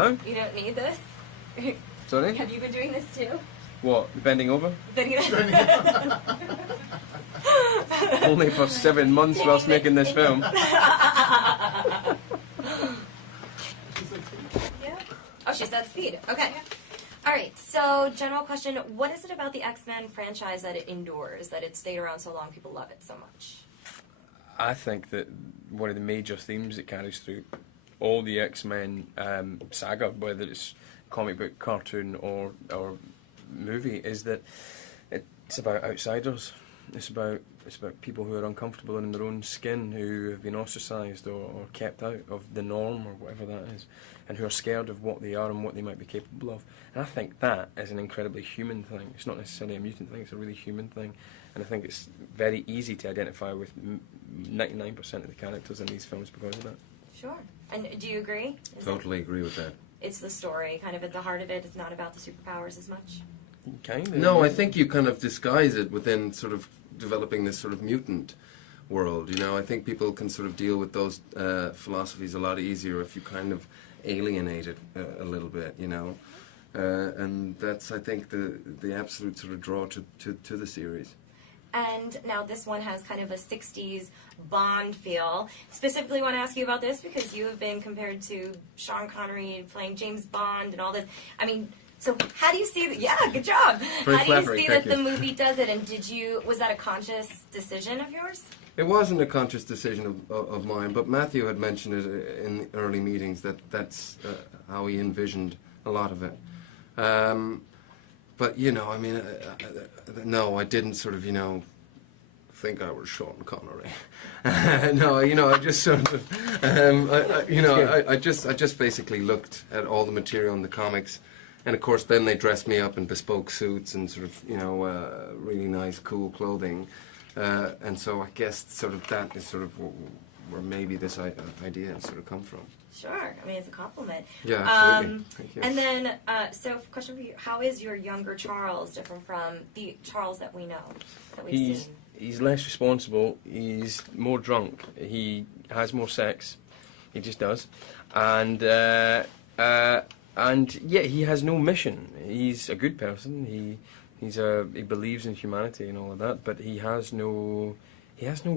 No? You don't need this? Sorry? Have you been doing this too? What? Bending over? Bending Only for 7 months whilst making this film. Yeah. Oh, she said speed. Okay. All right. So, general question: what is it about the X-Men franchise that it endures, that it stayed around so long, people love it so much? I think that one of the major themes it carries through all the X-Men saga, whether it's comic book, cartoon, or movie, is that it's about outsiders. It's about people who are uncomfortable in their own skin, who have been ostracised or kept out of the norm or whatever that is, and who are scared of what they are and what they might be capable of. And I think that is an incredibly human thing. It's not necessarily a mutant thing, it's a really human thing. And I think it's very easy to identify with 99% of the characters in these films because of that. Sure. And do you agree? Totally agree with that. It's the story, kind of at the heart of it. It's not about the superpowers as much. Kind of. No, I think you kind of disguise it within sort of developing this sort of mutant world. You know, I think people can sort of deal with those philosophies a lot easier if you kind of alienate it a little bit, you know. And that's, I think, the absolute sort of draw to the series. And now this one has kind of a 60s Bond feel. Specifically want to ask you about this because you have been compared to Sean Connery playing James Bond and all this. I mean, so how do you see that? Yeah, good job. Very how do you see that flattering, the movie does it? And was that a conscious decision of yours? It wasn't a conscious decision of mine, but Matthew had mentioned it in early meetings that's how he envisioned a lot of it. But, you know, I mean, no, I didn't sort of, you know, think I was Sean Connery. No, you know, I just sort of, I just basically looked at all the material in the comics. And, of course, then they dressed me up in bespoke suits and sort of, you know, really nice, cool clothing. And so I guess sort of that is sort of where maybe this idea has sort of come from. Sure. I mean, it's a compliment. Yeah, absolutely. Thank you. And then, so question for you. How is your younger Charles different from the Charles that we know, that we've seen? He's less responsible. He's more drunk. He has more sex. He just does. And yet he has no mission. He's a good person. He believes in humanity and all of that, but he has no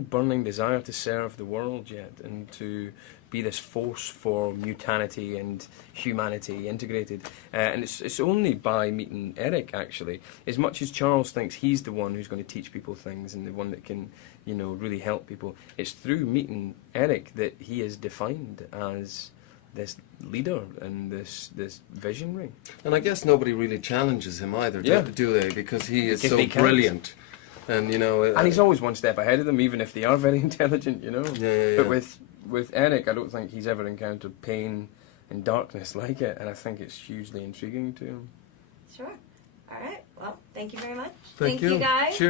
burning desire to serve the world yet and to be this force for mutanity and humanity integrated. And it's only by meeting Eric, actually, as much as Charles thinks he's the one who's going to teach people things and the one that can, you know, really help people, it's through meeting Eric that he is defined as this leader and this visionary. And I guess nobody really challenges him either, do they? Because he is so brilliant. And, you know... and he's always one step ahead of them, even if they are very intelligent, you know? Yeah. But with Eric, I don't think he's ever encountered pain and darkness like it, and I think it's hugely intriguing to him. Sure. All right. Well, thank you very much. Thank you. Thank you, guys. Cheers.